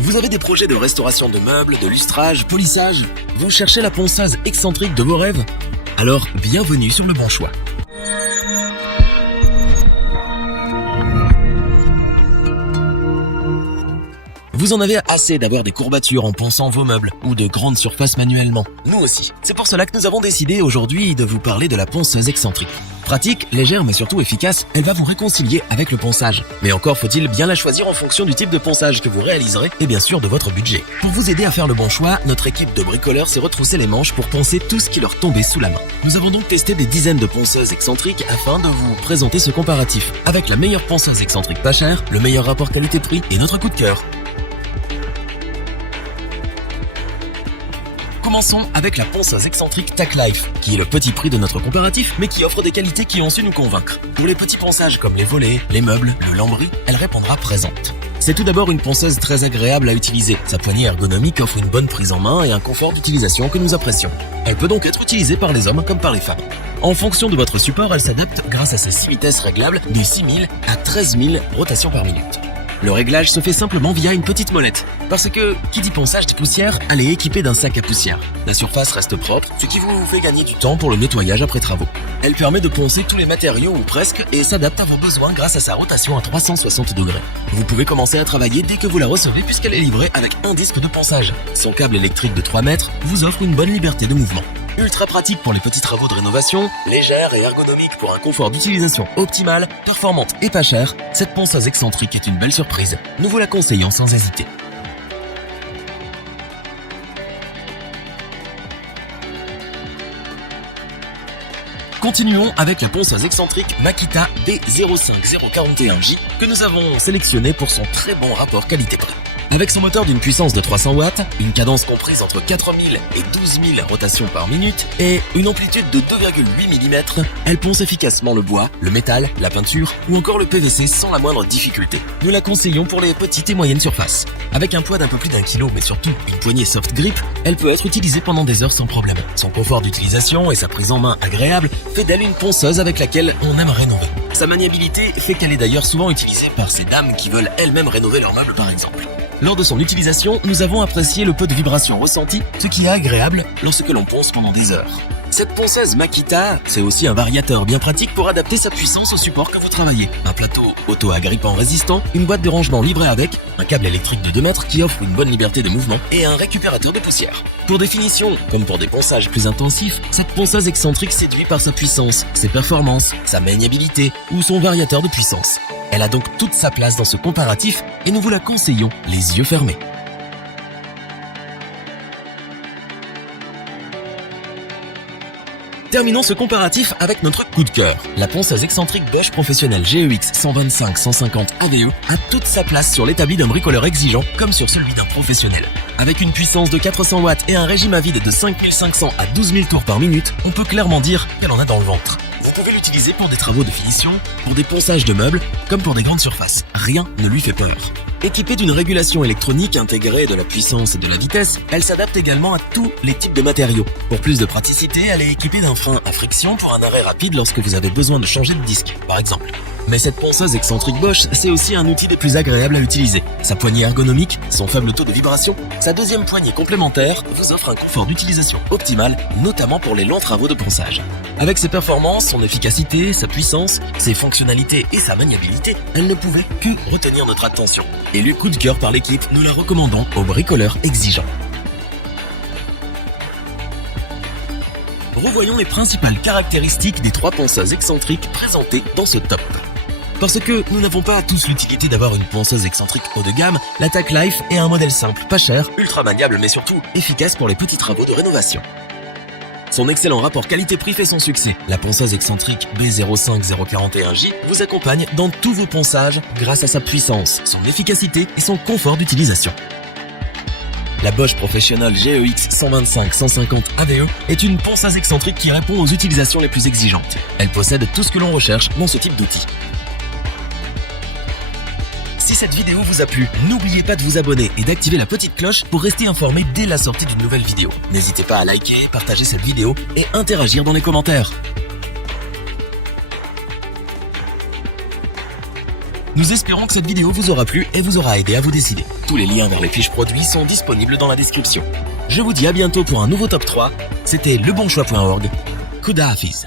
Vous avez des projets de restauration de meubles, de lustrage, polissage? Vous cherchez la ponceuse excentrique de vos rêves? Alors, bienvenue sur le bon choix. Vous en avez assez d'avoir des courbatures en ponçant vos meubles ou de grandes surfaces manuellement. Nous aussi. C'est pour cela que nous avons décidé aujourd'hui de vous parler de la ponceuse excentrique. Pratique, légère mais surtout efficace, elle va vous réconcilier avec le ponçage. Mais encore faut-il bien la choisir en fonction du type de ponçage que vous réaliserez et bien sûr de votre budget. Pour vous aider à faire le bon choix, notre équipe de bricoleurs s'est retroussé les manches pour poncer tout ce qui leur tombait sous la main. Nous avons donc testé des dizaines de ponceuses excentriques afin de vous présenter ce comparatif avec la meilleure ponceuse excentrique pas chère, le meilleur rapport qualité-prix et notre coup de cœur. Commençons avec la ponceuse excentrique TacLife, qui est le petit prix de notre comparatif, mais qui offre des qualités qui ont su nous convaincre. Pour les petits ponçages comme les volets, les meubles, le lambris, elle répondra présente. C'est tout d'abord une ponceuse très agréable à utiliser. Sa poignée ergonomique offre une bonne prise en main et un confort d'utilisation que nous apprécions. Elle peut donc être utilisée par les hommes comme par les femmes. En fonction de votre support, elle s'adapte grâce à ses 6 vitesses réglables de 6000 à 13000 rotations par minute. Le réglage se fait simplement via une petite molette. Parce que, qui dit ponçage de poussière, elle est équipée d'un sac à poussière. La surface reste propre, ce qui vous fait gagner du temps pour le nettoyage après travaux. Elle permet de poncer tous les matériaux ou presque et s'adapte à vos besoins grâce à sa rotation à 360 degrés. Vous pouvez commencer à travailler dès que vous la recevez puisqu'elle est livrée avec un disque de ponçage. Son câble électrique de 3 mètres vous offre une bonne liberté de mouvement. Ultra pratique pour les petits travaux de rénovation, légère et ergonomique pour un confort d'utilisation optimal, performante et pas chère, cette ponceuse excentrique est une belle surprise. Nous vous la conseillons sans hésiter. Continuons avec la ponceuse excentrique Makita D05041J que nous avons sélectionnée pour son très bon rapport qualité-prix. Avec son moteur d'une puissance de 300 watts, une cadence comprise entre 4000 et 12000 rotations par minute et une amplitude de 2,8 mm, elle ponce efficacement le bois, le métal, la peinture ou encore le PVC sans la moindre difficulté. Nous la conseillons pour les petites et moyennes surfaces. Avec un poids d'un peu plus d'1 kg mais surtout une poignée soft grip, elle peut être utilisée pendant des heures sans problème. Son confort d'utilisation et sa prise en main agréable fait d'elle une ponceuse avec laquelle on aime rénover. Sa maniabilité fait qu'elle est d'ailleurs souvent utilisée par ces dames qui veulent elles-mêmes rénover leurs meubles par exemple. Lors de son utilisation, nous avons apprécié le peu de vibration ressenti, ce qui est agréable lorsque l'on ponce pendant des heures. Cette ponceuse Makita, c'est aussi un variateur bien pratique pour adapter sa puissance au support que vous travaillez. Un plateau auto-agrippant résistant, une boîte de rangement livrée avec, un câble électrique de 2 mètres qui offre une bonne liberté de mouvement et un récupérateur de poussière. Pour des finitions, comme pour des ponçages plus intensifs, cette ponceuse excentrique séduit par sa puissance, ses performances, sa maniabilité ou son variateur de puissance. Elle a donc toute sa place dans ce comparatif et nous vous la conseillons les yeux fermés. Terminons ce comparatif avec notre coup de cœur. La ponceuse excentrique Bosch professionnelle GEX 125-150 AVE a toute sa place sur l'établi d'un bricoleur exigeant comme sur celui d'un professionnel. Avec une puissance de 400 watts et un régime à vide de 5500 à 12 000 tours par minute, on peut clairement dire qu'elle en a dans le ventre. Vous pouvez l'utiliser pour des travaux de finition, pour des ponçages de meubles, comme pour des grandes surfaces. Rien ne lui fait peur. Équipée d'une régulation électronique intégrée de la puissance et de la vitesse, elle s'adapte également à tous les types de matériaux. Pour plus de praticité, elle est équipée d'un frein à friction pour un arrêt rapide lorsque vous avez besoin de changer de disque, par exemple. Mais cette ponceuse excentrique Bosch, c'est aussi un outil des plus agréables à utiliser. Sa poignée ergonomique, son faible taux de vibration, sa deuxième poignée complémentaire vous offre un confort d'utilisation optimal, notamment pour les longs travaux de ponçage. Avec ses performances, son efficacité, sa puissance, ses fonctionnalités et sa maniabilité, elle ne pouvait que retenir notre attention. Élu coup de cœur par l'équipe, nous la recommandons aux bricoleurs exigeants. Revoyons les principales caractéristiques des 3 ponceuses excentriques présentées dans ce top. Parce que nous n'avons pas tous l'utilité d'avoir une ponceuse excentrique haut de gamme, la TacLife est un modèle simple, pas cher, ultra maniable mais surtout efficace pour les petits travaux de rénovation. Son excellent rapport qualité-prix fait son succès. La ponceuse excentrique B05041J vous accompagne dans tous vos ponçages grâce à sa puissance, son efficacité et son confort d'utilisation. La Bosch Professional GEX 125-150 AVE est une ponceuse excentrique qui répond aux utilisations les plus exigeantes. Elle possède tout ce que l'on recherche dans ce type d'outil. Si cette vidéo vous a plu, n'oubliez pas de vous abonner et d'activer la petite cloche pour rester informé dès la sortie d'une nouvelle vidéo. N'hésitez pas à liker, partager cette vidéo et interagir dans les commentaires. Nous espérons que cette vidéo vous aura plu et vous aura aidé à vous décider. Tous les liens vers les fiches produits sont disponibles dans la description. Je vous dis à bientôt pour un nouveau top 3. C'était lebonchoix.org. Khuda Hafiz.